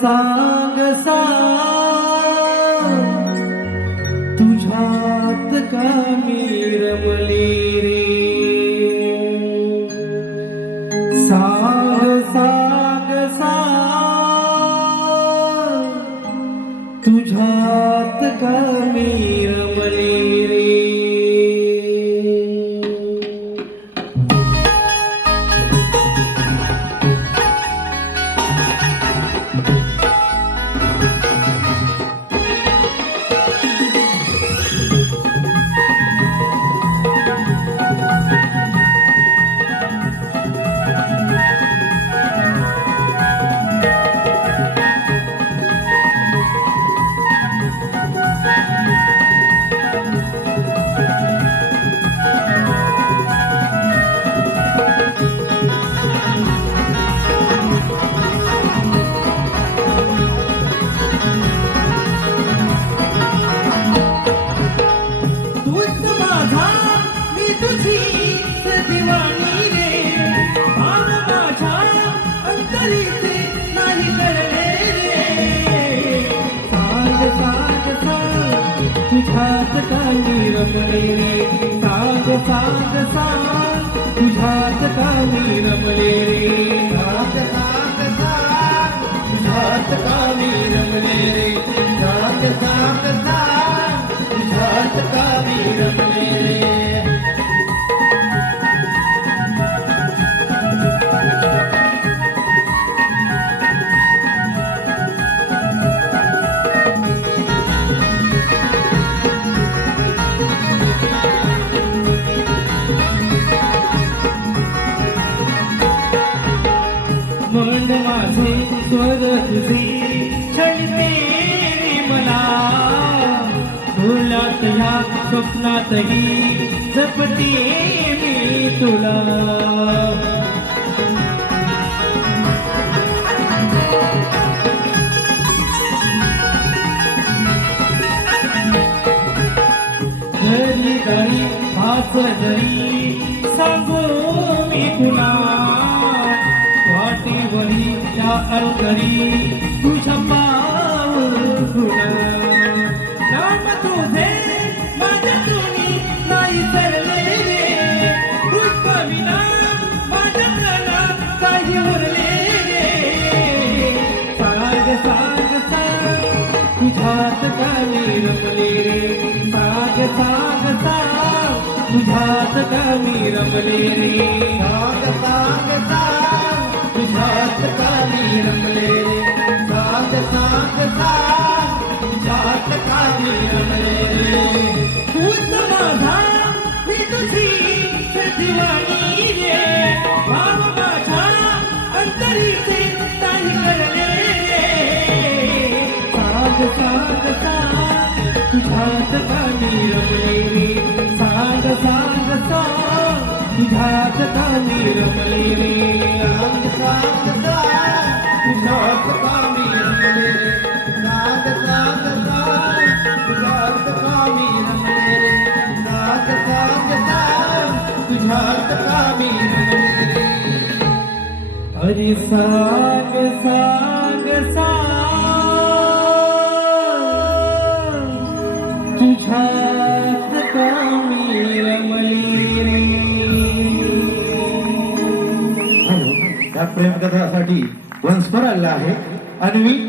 सांग सांग. तुझ्यात कमी रमली रे. सांग सांग सांग. तुझ्यात कमी रमली रे. तुझ्यात कामी रमले रे सांग सांग सांग तुझ्यात कामी रमले रे सांग सांग सांग तुझ्यात कामी रमले रे सांग सांग सांग तुझ्यात कामी रमले स्वर तुझे छळते मला डोळ्यात ह्या स्वप्नातही जपते मी तुला घरी घरी हाच जरी सांगू मी तुला. वाटेवरी त्या तुझ्या पाऊला नाम तुझे माझ्या तुम्ही नाही सरले रे पुष्पविना माझ्या मनात काही उरले रे तुझ्यात कामी रमले रे. साग साग साग तुझ्यात कामी रमले रे. साग साग साग तुझ्यात कामी रमले रे। सांग सांग सांग तुझ्यात कामी रमले रे। तूच माझा मी तुझी दिवाणी रे। भाव माझ्या अंतरीचे नाही करणे रे। सांग सांग सांग तुझ्यात कामी रमले रे। सांग सांग सांग तुझ्यात कामी रमले रे। हरी सांग सांग सांग. तुझ्यात कामी रमली रे. या प्रेमकथासाठी वंस्पर आला आहे. अन्वी